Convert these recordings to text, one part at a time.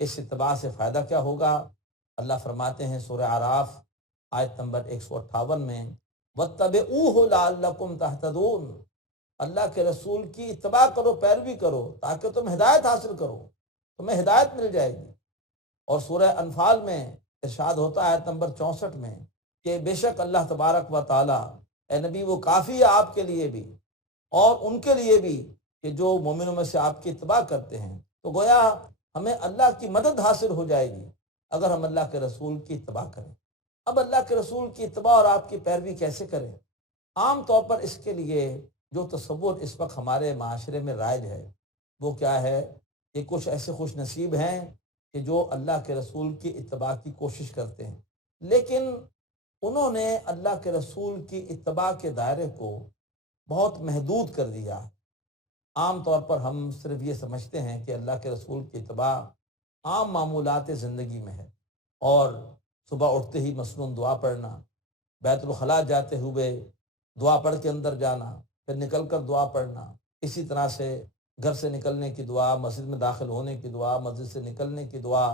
اس اتباع سے فائدہ کیا ہوگا؟ اللہ فرماتے ہیں سورہ اعراف آیت نمبر 158 میں، وَاتَّبِعُوهُ لَعَلَّكُمْ تَهْتَدُونَ، اللہ کے رسول کی اتباع کرو، پیروی کرو تاکہ تم ہدایت حاصل کرو، تمہیں ہدایت مل جائے گی۔ اور سورہ انفال میں ارشاد ہوتا ہے آیت نمبر 64 میں کہ بے شک اللہ تبارک و تعالی، اے نبی وہ کافی ہے آپ کے لیے بھی اور ان کے لیے بھی کہ جو مومنوں میں سے آپ کی اتباع کرتے ہیں۔ تو گویا ہمیں اللہ کی مدد حاصل ہو جائے گی اگر ہم اللہ کے رسول کی اتباع کریں۔ اب اللہ کے رسول کی اتباع اور آپ کی پیروی کیسے کریں؟ عام طور پر اس کے لیے جو تصور اس وقت ہمارے معاشرے میں رائج ہے وہ کیا ہے کہ کچھ ایسے خوش نصیب ہیں کہ جو اللہ کے رسول کی اتباع کی کوشش کرتے ہیں، لیکن انہوں نے اللہ کے رسول کی اتباع کے دائرے کو بہت محدود کر دیا۔ عام طور پر ہم صرف یہ سمجھتے ہیں کہ اللہ کے رسول کی اتباع عام معمولات زندگی میں ہے، اور صبح اٹھتے ہی مصنون دعا پڑھنا، بیت الخلاء جاتے ہوئے دعا پڑھ کے اندر جانا، پھر نکل کر دعا پڑھنا، اسی طرح سے گھر سے نکلنے کی دعا، مسجد میں داخل ہونے کی دعا، مسجد سے نکلنے کی دعا،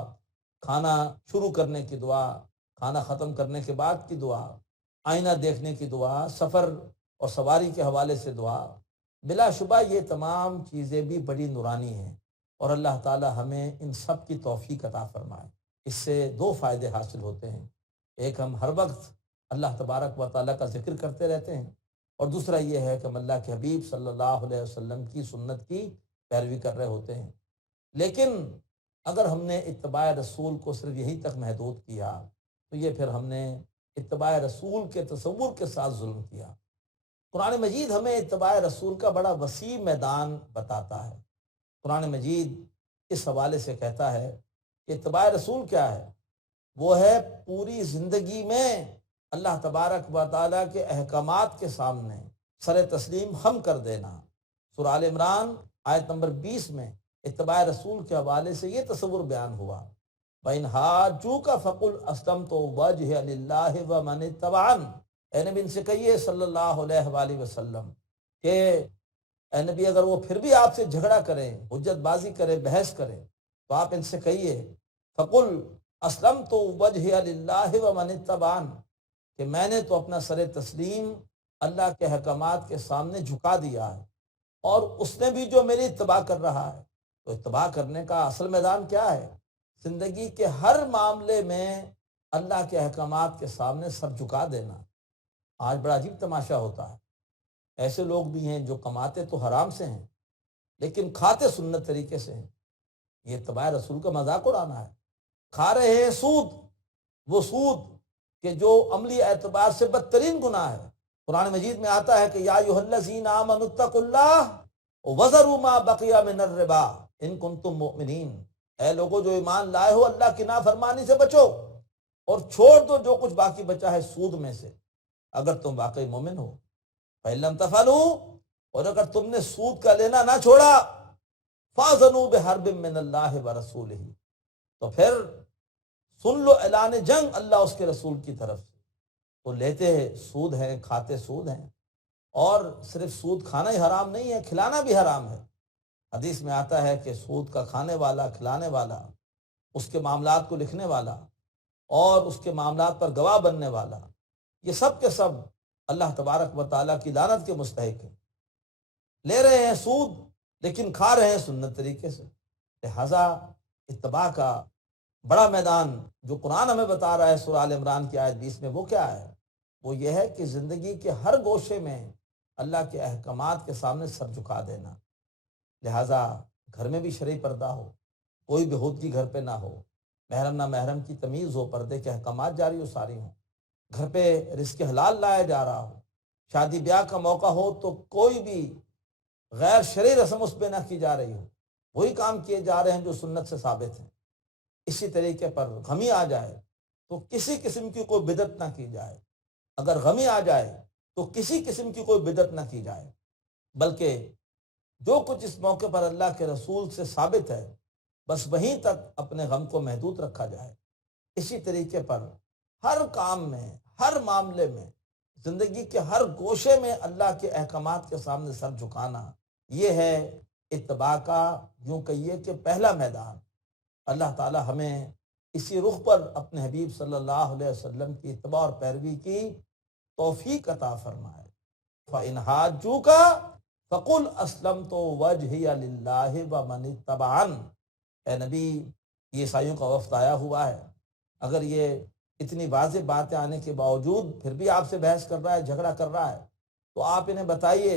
کھانا شروع کرنے کی دعا، کھانا ختم کرنے کے بعد کی دعا، آئینہ دیکھنے کی دعا، سفر اور سواری کے حوالے سے دعا۔ بلا شبہ یہ تمام چیزیں بھی بڑی نورانی ہیں، اور اللہ تعالی ہمیں ان سب کی توفیق عطا فرمائے۔ اس سے دو فائدے حاصل ہوتے ہیں، ایک ہم ہر وقت اللہ تبارک و تعالیٰ کا ذکر کرتے رہتے ہیں، اور دوسرا یہ ہے کہ ہم اللہ کے حبیب صلی اللہ علیہ وسلم کی سنت کی پیروی کر رہے ہوتے ہیں۔ لیکن اگر ہم نے اتباع رسول کو صرف یہیں تک محدود کیا تو یہ پھر ہم نے اتباع رسول کے تصور کے ساتھ ظلم کیا۔ قرآن مجید ہمیں اتباع رسول کا بڑا وسیع میدان بتاتا ہے۔ قرآن مجید اس حوالے سے کہتا ہے کہ اتباع رسول کیا ہے؟ وہ ہے پوری زندگی میں اللہ تبارک و تعالیٰ کے احکامات کے سامنے سر تسلیم خم کر دینا۔ سورہ آل عمران آیت نمبر 20 میں اتباع رسول کے حوالے سے یہ تصور بیان ہوا، وَإِنْ حَاجُّوكَ فَقُلْ أَسْلَمْتُ وَجْهِيَ لِلَّهِ وَمَنِ اتَّبَعَنِ، اے نبی ان سے کہیے صلی اللہ علیہ وآلہ وسلم کہ اے نبی اگر وہ پھر بھی آپ سے جھگڑا کریں، حجت بازی کریں، بحث کریں، تو آپ ان سے کہیے فَقُلْ أَسْلَمْتُ وَجْهِيَ لِلَّهِ وَمَنِ اتَّبَعَنِ، کہ میں نے تو اپنا سر تسلیم اللہ کے احکامات کے سامنے جھکا دیا ہے، اور اس نے بھی جو میری اتباع کر رہا ہے۔ تو اتباع کرنے کا اصل میدان کیا ہے؟ زندگی کے ہر معاملے میں اللہ کے احکامات کے سامنے سر جھکا دینا۔ آج بڑا عجیب تماشا ہوتا ہے، ایسے لوگ بھی ہیں جو کماتے تو حرام سے ہیں لیکن کھاتے سنت طریقے سے ہیں۔ یہ اتباع رسول کا مذاق اڑانا ہے۔ کھا رہے ہیں سود، وہ سود کہ جو عملی اعتبار سے بدترین گناہ ہے۔ قرآن مجید میں آتا ہے کہ یا ایھا الذین آمنوا اتقوا اللہ وذروا ما بقی من الربا ان کنتم مؤمنین، اے لوگو جو ایمان لائے ہو اللہ کی نافرمانی سے بچو اور چھوڑ دو جو کچھ باقی بچا ہے سود میں سے اگر تم واقعی مومن ہو۔ فإن لم تفعلوا، اور اگر تم نے سود کا لینا نہ چھوڑا، فاذنوا بحرب من اللہ ورسولہ، تو پھر سن لو اعلان جنگ اللہ اس کے رسول کی طرف سے۔ تو لیتے سود ہیں، کھاتے سود ہیں، اور صرف سود کھانا ہی حرام نہیں ہے، کھلانا بھی حرام ہے۔ حدیث میں آتا ہے کہ سود کا کھانے والا، کھلانے والا، اس کے معاملات کو لکھنے والا اور اس کے معاملات پر گواہ بننے والا، یہ سب کے سب اللہ تبارک و تعالیٰ کی لعنت کے مستحق ہیں۔ لے رہے ہیں سود لیکن کھا رہے ہیں سنت طریقے سے۔ لہذا اتباع کا بڑا میدان جو قرآن ہمیں بتا رہا ہے سورہ آل عمران کی آیت 20 میں، وہ کیا ہے؟ وہ یہ ہے کہ زندگی کے ہر گوشے میں اللہ کے احکامات کے سامنے سر جھکا دینا۔ لہٰذا گھر میں بھی شرعی پردہ ہو، کوئی بےہودگی گھر پہ نہ ہو، محرم نہ محرم کی تمیز ہو، پردے کے احکامات جاری و ساری ہوں، گھر پہ رزق حلال لایا جا رہا ہو، شادی بیاہ کا موقع ہو تو کوئی بھی غیر شرعی رسم اس پہ نہ کی جا رہی ہو، وہی کام کیے جا رہے ہیں جو سنت سے ثابت ہیں۔ اسی طریقے پر غمی آ جائے تو کسی قسم کی کوئی بدعت نہ کی جائے، اگر غمی آ جائے تو کسی قسم کی کوئی بدعت نہ کی جائے، بلکہ جو کچھ اس موقع پر اللہ کے رسول سے ثابت ہے بس وہیں تک اپنے غم کو محدود رکھا جائے۔ اسی طریقے پر ہر کام میں، ہر معاملے میں، زندگی کے ہر گوشے میں اللہ کے احکامات کے سامنے سر جھکانا، یہ ہے اتباع کا یوں کہیے کہ پہلا میدان۔ اللہ تعالی ہمیں اسی رخ پر اپنے حبیب صلی اللہ علیہ وسلم کی اتباع اور پیروی کی توفیق عطا فرمائے۔ فَإِنْ حَاجُّوكَ فَقُلْ أَسْلَمْتُ وَجْهِيَ لِلَّهِ وَمَنِ اتَّبَعَنِ۔ اے نبی، یہ عیسائیوں کا وفد آیا ہوا ہے، اگر یہ اتنی واضح باتیں آنے کے باوجود پھر بھی آپ سے بحث کر رہا ہے، جھگڑا کر رہا ہے، تو آپ انہیں بتائیے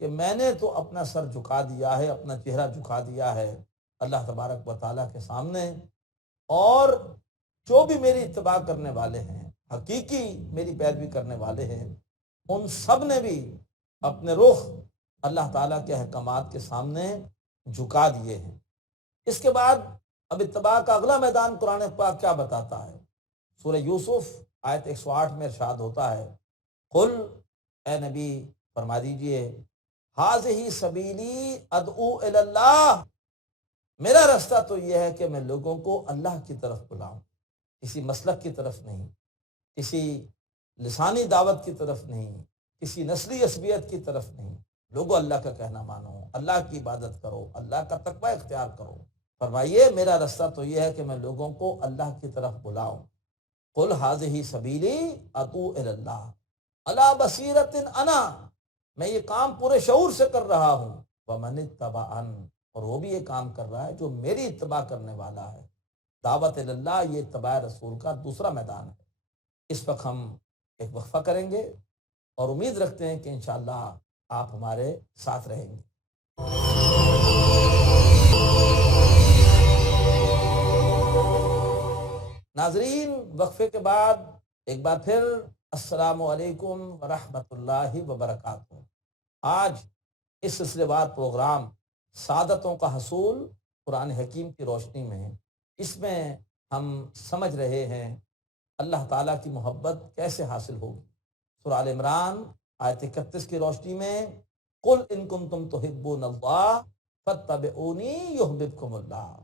کہ میں نے تو اپنا سر جھکا دیا ہے، اپنا چہرہ جھکا دیا ہے اللہ تبارک و تعالیٰ کے سامنے، اور جو بھی میری اتباع کرنے والے ہیں، حقیقی میری پیروی کرنے والے ہیں، ان سب نے بھی اپنے رخ اللہ تعالیٰ کے احکامات کے سامنے جھکا دیے ہیں۔ اس کے بعد اب اتباع کا اگلا میدان قرآن پاک کیا بتاتا ہے؟ سورہ یوسف آیت 108 میں ارشاد ہوتا ہے، قل، اے نبی فرما دیجئے، ہٰذِہِ سبیلی ادعو الی اللہ، میرا راستہ تو یہ ہے کہ میں لوگوں کو اللہ کی طرف بلاؤں، کسی مسلک کی طرف نہیں، کسی لسانی دعوت کی طرف نہیں، کسی نسلی عصبیت کی طرف نہیں، لوگوں اللہ کا کہنا مانو، اللہ کی عبادت کرو، اللہ کا تقوی اختیار کرو۔ فرمائیے میرا راستہ تو یہ ہے کہ میں لوگوں کو اللہ کی طرف بلاؤں۔ قل ہٰذِہِ سبیلی ادعو الی اللہ علی بصیرۃ انا، میں یہ کام پورے شعور سے کر رہا ہوں، ومن اتبعن، اور وہ بھی یہ کام کر رہا ہے جو میری اتباع کرنے والا ہے۔ دعوت الی اللہ یہ اتباع رسول کا دوسرا میدان ہے۔ اس وقت ہم ایک وقفہ کریں گے اور امید رکھتے ہیں کہ انشاءاللہ آپ ہمارے ساتھ رہیں گے۔ ناظرین، وقفے کے بعد ایک بار پھر السلام علیکم ورحمۃ اللہ وبرکاتہ۔ آج اس سلسلے وار پروگرام سعادتوں کا حصول قرآن حکیم کی روشنی میں، اس میں ہم سمجھ رہے ہیں اللہ تعالیٰ کی محبت کیسے حاصل ہوگی۔ سورہ آل عمران آیت 31 کی روشنی میں، قل ان کنتم تحبون اللہ فاتبعونی یحببکم اللہ،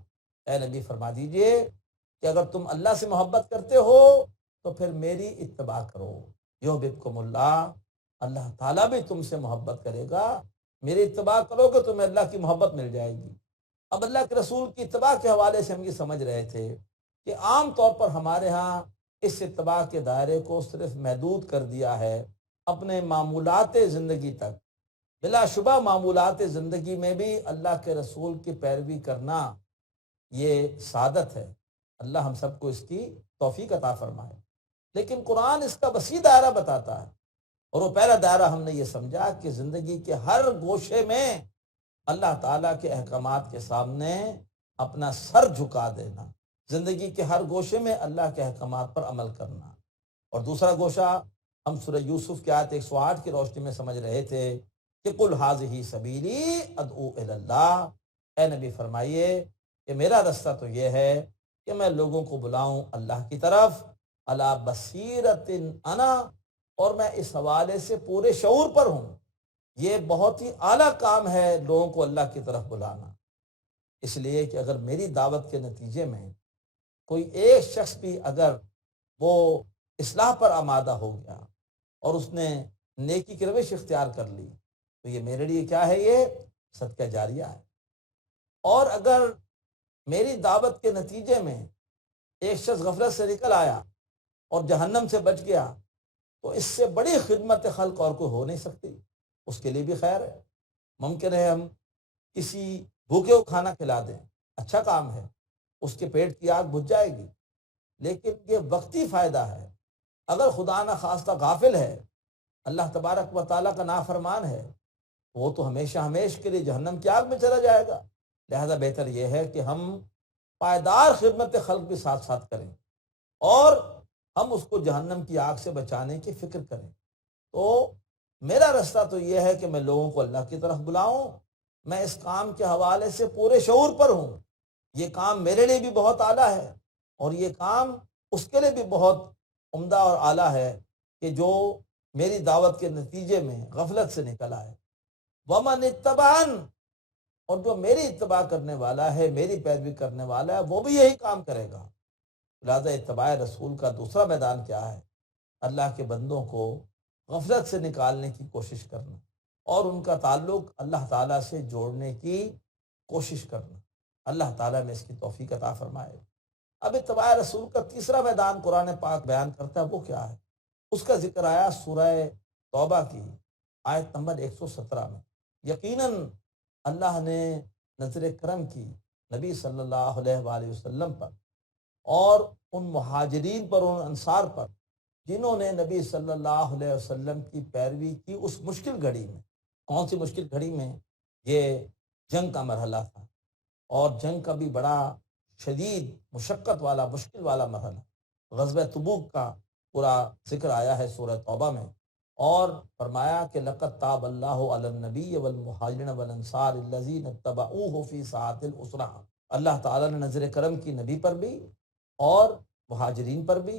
اے نبی فرما دیجئے کہ اگر تم اللہ سے محبت کرتے ہو تو پھر میری اتباع کرو، یحببکم اللہ، اللہ تعالیٰ بھی تم سے محبت کرے گا، میری اتباع کرو گے تمہیں اللہ کی محبت مل جائے گی۔ اب اللہ کے رسول کی اتباع کے حوالے سے ہم یہ سمجھ رہے تھے کہ عام طور پر ہمارے ہاں اس اتباع کے دائرے کو صرف محدود کر دیا ہے اپنے معمولات زندگی تک۔ بلا شبہ معمولات زندگی میں بھی اللہ کے رسول کی پیروی کرنا یہ سعادت ہے، اللہ ہم سب کو اس کی توفیق عطا فرمائے۔ لیکن قرآن اس کا وسیع دائرہ بتاتا ہے، اور وہ پہلا دائرہ ہم نے یہ سمجھا کہ زندگی کے ہر گوشے میں اللہ تعالیٰ کے احکامات کے سامنے اپنا سر جھکا دینا، زندگی کے ہر گوشے میں اللہ کے احکامات پر عمل کرنا۔ اور دوسرا گوشہ ہم سورہ یوسف کی آیت 108 کی روشنی میں سمجھ رہے تھے کہ قل ہٰذِہِ سبیلی ادعو الی اللہ، اے نبی فرمائیے کہ میرا راستہ تو یہ ہے کہ میں لوگوں کو بلاؤں اللہ کی طرف، علی بصیرۃ انا، اور میں اس حوالے سے پورے شعور پر ہوں۔ یہ بہت ہی اعلیٰ کام ہے لوگوں کو اللہ کی طرف بلانا، اس لیے کہ اگر میری دعوت کے نتیجے میں کوئی ایک شخص بھی اگر وہ اصلاح پر آمادہ ہو گیا اور اس نے نیکی کی روش اختیار کر لی تو یہ میرے لیے کیا ہے؟ یہ صدقہ جاریہ ہے۔ اور اگر میری دعوت کے نتیجے میں ایک شخص غفلت سے نکل آیا اور جہنم سے بچ گیا تو اس سے بڑی خدمت خلق اور کوئی ہو نہیں سکتی، اس کے لیے بھی خیر ہے۔ ممکن ہے ہم کسی بھوکے کو کھانا کھلا دیں، اچھا کام ہے، اس کے پیٹ کی آگ بجھ جائے گی، لیکن یہ وقتی فائدہ ہے۔ اگر خدا نہ خواستہ غافل ہے، اللہ تبارک و تعالیٰ کا نافرمان ہے، وہ تو ہمیشہ ہمیشہ کے لیے جہنم کی آگ میں چلا جائے گا۔ لہذا بہتر یہ ہے کہ ہم پائیدار خدمت خلق بھی ساتھ ساتھ کریں اور ہم اس کو جہنم کی آگ سے بچانے کی فکر کریں۔ تو میرا راستہ تو یہ ہے کہ میں لوگوں کو اللہ کی طرف بلاؤں، میں اس کام کے حوالے سے پورے شعور پر ہوں، یہ کام میرے لیے بھی بہت اعلیٰ ہے اور یہ کام اس کے لیے بھی بہت عمدہ اور اعلیٰ ہے کہ جو میری دعوت کے نتیجے میں غفلت سے نکل آئے۔ ومن اتبعن، اور جو میری اتباع کرنے والا ہے، میری پیروی کرنے والا ہے، وہ بھی یہی کام کرے گا۔ لہٰذا اتباع رسول کا دوسرا میدان کیا ہے؟ اللہ کے بندوں کو غفلت سے نکالنے کی کوشش کرنا اور ان کا تعلق اللہ تعالیٰ سے جوڑنے کی کوشش کرنا۔ اللہ تعالیٰ میں اس کی توفیق عطا فرمائے۔ اب اتباع رسول کا تیسرا میدان قرآن پاک بیان کرتا ہے، وہ کیا ہے؟ اس کا ذکر آیا سورہ توبہ کی آیت نمبر 117 میں۔ یقیناً اللہ نے نظر کرم کی نبی صلی اللہ علیہ وآلہ وسلم پر اور ان مہاجرین پر، ان انصار پر جنہوں نے نبی صلی اللہ علیہ وسلم کی پیروی کی اس مشکل گھڑی میں۔ کون سی مشکل گھڑی میں؟ یہ جنگ کا مرحلہ تھا، اور جنگ کا بھی بڑا شدید مشقت والا، مشکل والا مرحلہ۔ غزوہ تبوک کا پورا ذکر آیا ہے سورہ توبہ میں، اور فرمایا کہ لقد تاب اللہ علی النبی والمہاجرین والانصار الذین اتبعوہ فی ساعۃ العسرہ۔ اللہ تعالیٰ نے نظر کرم کی نبی پر بھی اور مہاجرین پر بھی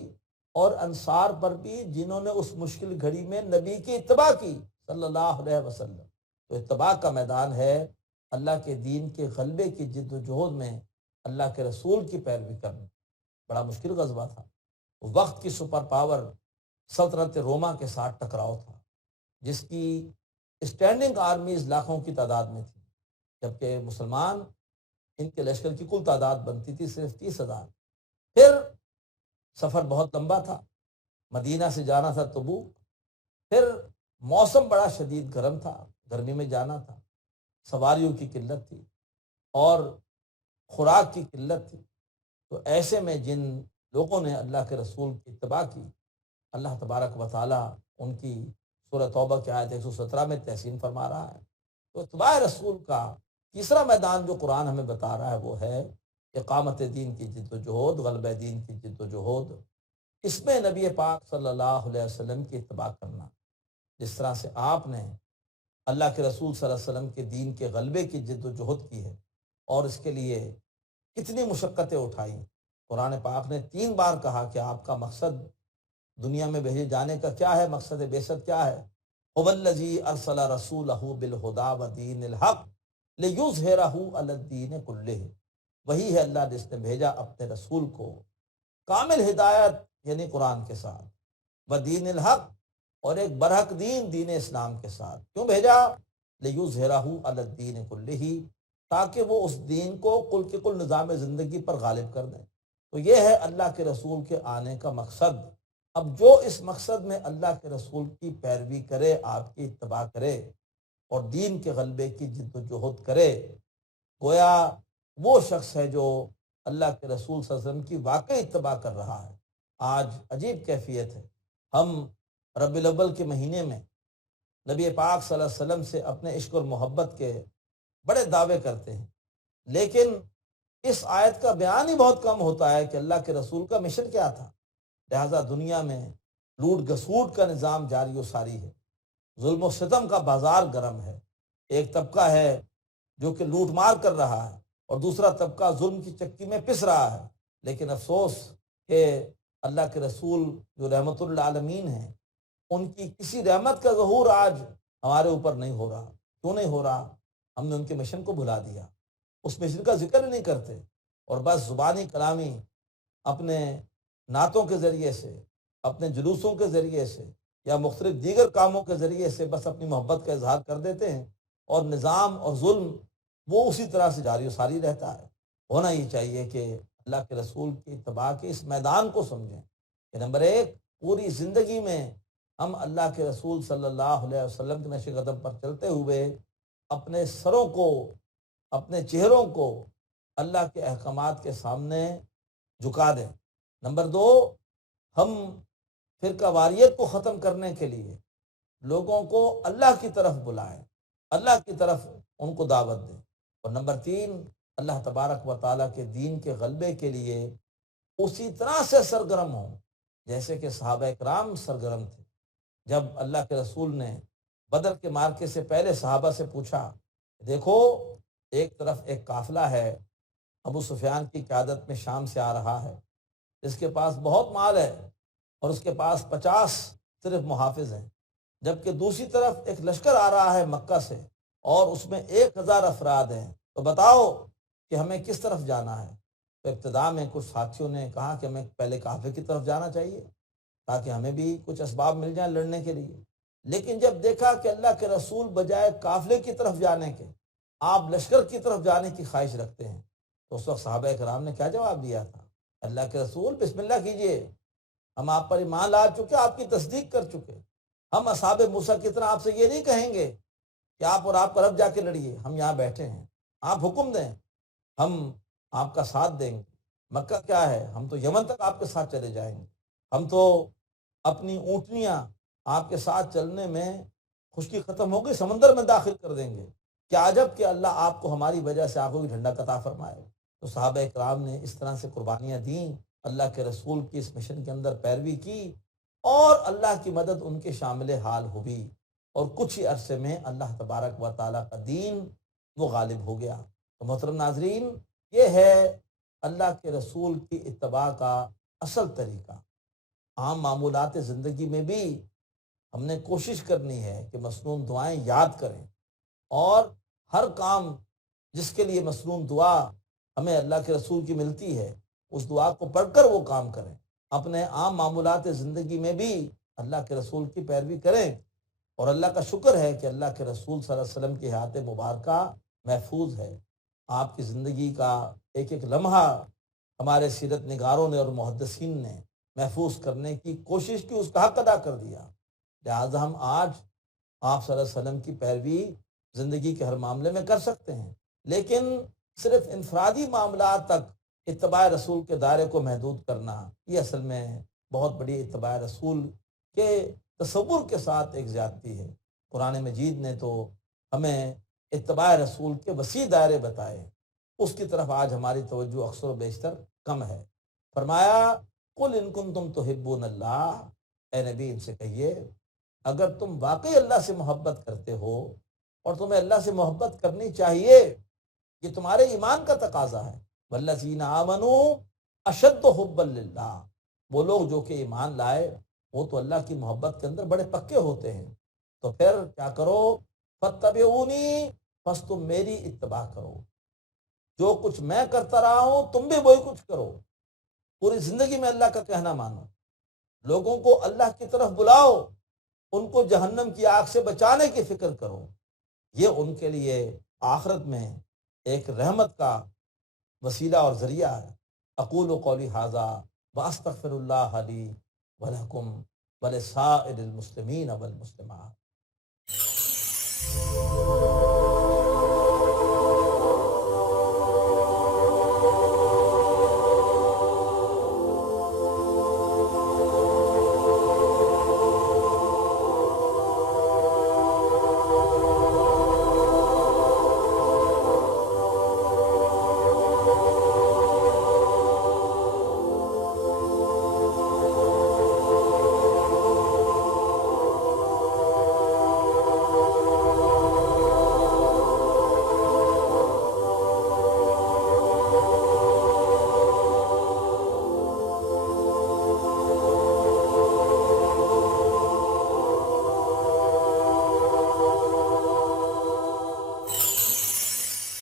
اور انصار پر بھی، جنہوں نے اس مشکل گھڑی میں نبی کی اتباع کی صلی اللہ علیہ وسلم۔ تو اتباع کا میدان ہے اللہ کے دین کے غلبے کی جد و جہد میں اللہ کے رسول کی پیروی کرنا۔ بڑا مشکل غزوہ تھا، وقت کی سپر پاور سلطنت روما کے ساتھ ٹکراؤ تھا، جس کی اسٹینڈنگ آرمیز لاکھوں کی تعداد میں تھی، جبکہ مسلمان ان کے لشکر کی کل تعداد بنتی تھی صرف 30,000۔ پھر سفر بہت لمبا تھا، مدینہ سے جانا تھا تبوک، پھر موسم بڑا شدید گرم تھا، گرمی میں جانا تھا، سواریوں کی قلت تھی اور خوراک کی قلت تھی۔ تو ایسے میں جن لوگوں نے اللہ کے رسول کی اتباع کی، اللہ تبارک و تعالیٰ ان کی سورہ توبہ کی آیت 117 میں تحسین فرما رہا ہے۔ تو اتباع رسول کا تیسرا میدان جو قرآن ہمیں بتا رہا ہے وہ ہے اقامت دین کی جد و جہد، غلبہ دین کی جد و جہد۔ اس میں نبی پاک صلی اللہ علیہ وسلم کی اتباع کرنا، جس طرح سے آپ نے اللہ کے رسول صلی اللہ علیہ وسلم کے دین کے غلبے کی جد و جہد کی ہے اور اس کے لیے کتنی مشقتیں اٹھائیں۔ قرآن پاک نے 3 بار کہا کہ آپ کا مقصد دنیا میں بھیجے جانے کا کیا ہے، مقصد بعثت کیا ہے؟ هو الذی ارسل رسولہ بالہدی ودین الحق لیظہرہ علی الدین کلہ۔ وہی ہے اللہ جس نے بھیجا اپنے رسول کو کامل ہدایت یعنی قرآن کے ساتھ، ودین الحق اور ایک برحق دین، دین اسلام کے ساتھ۔ کیوں بھیجا؟ لیظہرہ علی الدین کلہ، تاکہ وہ اس دین کو کل کے کل نظام زندگی پر غالب کر دیں۔ تو یہ ہے اللہ کے رسول کے آنے کا مقصد۔ اب جو اس مقصد میں اللہ کے رسول کی پیروی کرے، آپ کی اتباع کرے اور دین کے غلبے کی جد و جہد کرے، گویا وہ شخص ہے جو اللہ کے رسول صلی اللہ علیہ وسلم کی واقعی اتباع کر رہا ہے۔ آج عجیب کیفیت ہے، ہم ربیع الاول کے مہینے میں نبی پاک صلی اللہ علیہ وسلم سے اپنے عشق اور محبت کے بڑے دعوے کرتے ہیں، لیکن اس آیت کا بیان ہی بہت کم ہوتا ہے کہ اللہ کے رسول کا مشن کیا تھا۔ لہٰذا دنیا میں لوٹ گھسوٹ کا نظام جاری و ساری ہے، ظلم و ستم کا بازار گرم ہے۔ ایک طبقہ ہے جو کہ لوٹ مار کر رہا ہے اور دوسرا طبقہ ظلم کی چکی میں پس رہا ہے، لیکن افسوس کہ اللہ کے رسول جو رحمت للعالمین ہیں، ان کی کسی رحمت کا ظہور آج ہمارے اوپر نہیں ہو رہا۔ کیوں نہیں ہو رہا؟ ہم نے ان کے مشن کو بھلا دیا، اس مشن کا ذکر نہیں کرتے، اور بس زبانی کلامی اپنے نعتوں کے ذریعے سے، اپنے جلوسوں کے ذریعے سے یا مختلف دیگر کاموں کے ذریعے سے بس اپنی محبت کا اظہار کر دیتے ہیں، اور نظام اور ظلم وہ اسی طرح سے جاری و ساری رہتا ہے۔ ہونا یہ چاہیے کہ اللہ کے رسول کی اتباع کے اس میدان کو سمجھیں کہ نمبر 1، پوری زندگی میں ہم اللہ کے رسول صلی اللہ علیہ وسلم کے نقش قدم پر چلتے ہوئے اپنے سروں کو، اپنے چہروں کو اللہ کے احکامات کے سامنے جھکا دیں۔ نمبر 2، ہم فرقہ واریت کو ختم کرنے کے لیے لوگوں کو اللہ کی طرف بلائیں، اللہ کی طرف ان کو دعوت دیں۔ اور نمبر 3، اللہ تبارک و تعالیٰ کے دین کے غلبے کے لیے اسی طرح سے سرگرم ہوں جیسے کہ صحابہ اکرام سرگرم تھے۔ جب اللہ کے رسول نے بدر کے معرکے سے پہلے صحابہ سے پوچھا، دیکھو ایک طرف ایک قافلہ ہے، ابو سفیان کی قیادت میں شام سے آ رہا ہے، اس کے پاس بہت مال ہے اور اس کے پاس 50 صرف محافظ ہیں، جبکہ دوسری طرف ایک لشکر آ رہا ہے مکہ سے اور اس میں 1000 افراد ہیں، تو بتاؤ کہ ہمیں کس طرف جانا ہے؟ تو ابتدا میں کچھ ساتھیوں نے کہا کہ ہمیں پہلے قافلے کی طرف جانا چاہیے تاکہ ہمیں بھی کچھ اسباب مل جائیں لڑنے کے لیے، لیکن جب دیکھا کہ اللہ کے رسول بجائے قافلے کی طرف جانے کے آپ لشکر کی طرف جانے کی خواہش رکھتے ہیں، تو اس وقت صحابہ کرام نے کیا جواب دیا تھا؟ اللہ کے رسول بسم اللہ کیجئے، ہم آپ پر ایمان لا چکے، آپ کی تصدیق کر چکے، ہم اصحاب موسیٰ کی طرح آپ سے یہ نہیں کہیں گے کہ آپ اور آپ کا رب جا کے لڑیے، ہم یہاں بیٹھے ہیں، آپ حکم دیں، ہم آپ کا ساتھ دیں گے۔ مکہ کیا ہے، ہم تو یمن تک آپ کے ساتھ چلے جائیں گے، ہم تو اپنی اونٹنیاں آپ کے ساتھ چلنے میں خشکی ختم ہو گئی سمندر میں داخل کر دیں گے، کیا عجب کہ اللہ آپ کو ہماری وجہ سے آنکھوں کی ٹھنڈک عطا فرمائے۔ تو صحابہ اکرام نے اس طرح سے قربانیاں دیں، اللہ کے رسول کی اس مشن کے اندر پیروی کی، اور اللہ کی مدد ان کے شامل حال ہوئی، اور کچھ ہی عرصے میں اللہ تبارک و تعالیٰ کا دین وہ غالب ہو گیا۔ تو محترم ناظرین، یہ ہے اللہ کے رسول کی اتباع کا اصل طریقہ۔ عام معمولات زندگی میں بھی ہم نے کوشش کرنی ہے کہ مسنون دعائیں یاد کریں، اور ہر کام جس کے لیے مسنون دعا ہمیں اللہ کے رسول کی ملتی ہے اس دعا کو پڑھ کر وہ کام کریں۔ اپنے عام معمولات زندگی میں بھی اللہ کے رسول کی پیروی کریں، اور اللہ کا شکر ہے کہ اللہ کے رسول صلی اللہ علیہ وسلم کی حیات مبارکہ محفوظ ہے۔ آپ کی زندگی کا ایک ایک لمحہ ہمارے سیرت نگاروں نے اور محدثین نے محفوظ کرنے کی کوشش کی، اس کا حق ادا کر دیا۔ لہٰذا ہم آج آپ صلی اللہ علیہ وسلم کی پیروی زندگی کے ہر معاملے میں کر سکتے ہیں، لیکن صرف انفرادی معاملات تک اتباع رسول کے دائرے کو محدود کرنا، یہ اصل میں بہت بڑی اتباع رسول کے تصور کے ساتھ ایک زیادتی ہے۔ قرآن مجید نے تو ہمیں اتباع رسول کے وسیع دائرے بتائے، اس کی طرف آج ہماری توجہ اکثر و بیشتر کم ہے۔ فرمایا قل ان کنتم تحبون اللہ، اے نبی ان سے کہیے اگر تم واقعی اللہ سے محبت کرتے ہو، اور تمہیں اللہ سے محبت کرنی چاہیے، یہ تمہارے ایمان کا تقاضا ہے، والذین آمنوا اشد حبا للہ، وہ لوگ جو کہ ایمان لائے وہ تو اللہ کی محبت کے اندر بڑے پکے ہوتے ہیں۔ تو پھر کیا کرو، فاتبعونی، بس تم میری اتباع کرو، جو کچھ میں کرتا رہا ہوں تم بھی وہی کچھ کرو، پوری زندگی میں اللہ کا کہنا مانو، لوگوں کو اللہ کی طرف بلاؤ، ان کو جہنم کی آگ سے بچانے کی فکر کرو، یہ ان کے لیے آخرت میں ایک رحمت کا وسیلہ اور ذریعہ ہے۔ اقول قولی ھذا واستغفر اللہ لی ولکم ولسائر المسلمین والمسلمات۔